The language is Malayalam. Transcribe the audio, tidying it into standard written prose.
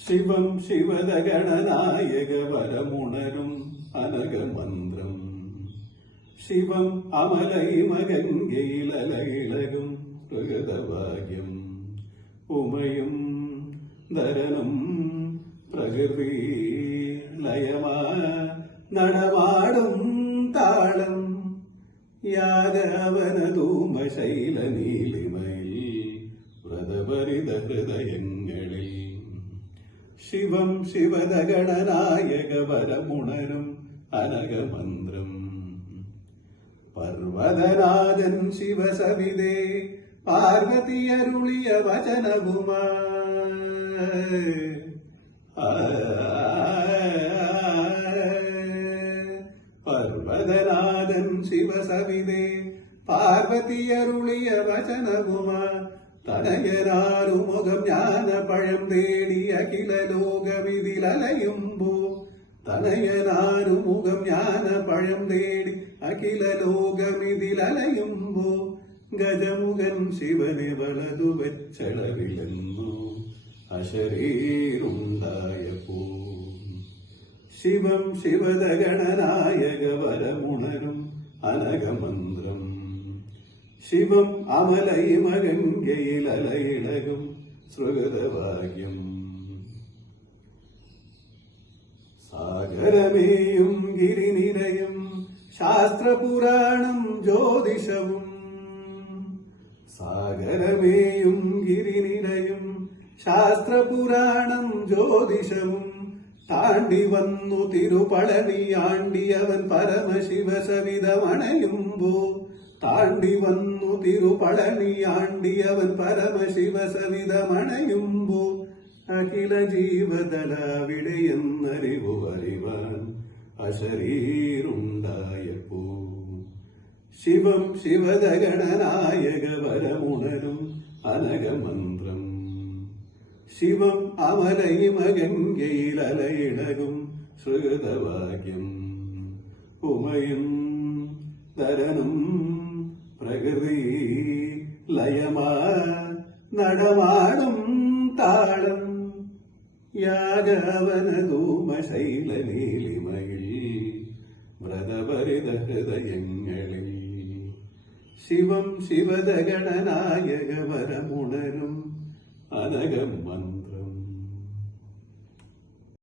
ശിവം ശിവദഗണനായക വരമുണരും അനകമന്ത്രം ശിവം അമലൈമഗംഗയിലലയിളകും പ്രകൃതഭാഗ്യം ഉമയും ധരനും പ്രകൃതി ലയമാ നടമാടും താളം യാഗവനധൂമശൈല നീലിമയിൽ വ്രതഭരിത ഹൃദയങ്ങളിൽ ശിവം ശിവദഗണനായക വരമുണരും അനകമന്ത്രം പർവതനാഥൻ ശിവസവിതേ പാർവതിയരുളിയ വചനവുമാ പർവതനാഥൻ ശിവസവിതേ പാർവതിയരുളിയ വചനവുമാ തനയനാരുമുഖം ജ്ഞാനപഴം തേടി അഖില ലോകമിതിലലയുമ്പോ തനയനാരുമുഖം ജ്ഞാനപഴം തേടി അഖില ലോകമിതിലലയുമ്പോ ഗജമുഖൻ ശിവനെ വളതു വെച്ചളവിലെന്നു അശരീരുണ്ടായപ്പോ ശിവം ശിവദഗണനായക വരമുണരും അനകമന്ത്രം ശിവം അമലൈമഗംഗയിലലയിളകും സുഹൃതഭാഗ്യം സാഗരമേയും ഗിരിനിരയും ശാസ്ത്രപുരാണം ജ്യോതിഷവും സാഗരമേയും ഗിരിനിരയും ശാസ്ത്രപുരാണം ജ്യോതിഷവും താണ്ടി വന്നു തിരുപളനിയാണ്ടിയവൻ പരമശിവസവിധമണയുമ്പോ താണ്ടി വന്നു തിരുപളനിയാണ്ടിയവൻ പരമശിവസവിധമണയുമ്പോ അഖില ജീവതലവിടെയെന്നറിവു അറിവാൻ അശരീരുണ്ടായപ്പോ ശിവം ശിവദഗണനായക വരമുണരും അനകമന്ത്രം ശിവം അമലൈമഗംഗയിലലയിളകും ശ്രുതഭാഗ്യം ഉമയും ധരനും പ്രകൃതി ലയമാ നടമാടും താളം യാഗവനധൂമശൈല നീലിമയിൽ വ്രതഭരിത ഹൃദയങ്ങളിൽ ശിവം ശിവദഗണനായക വരമുണരും അനകം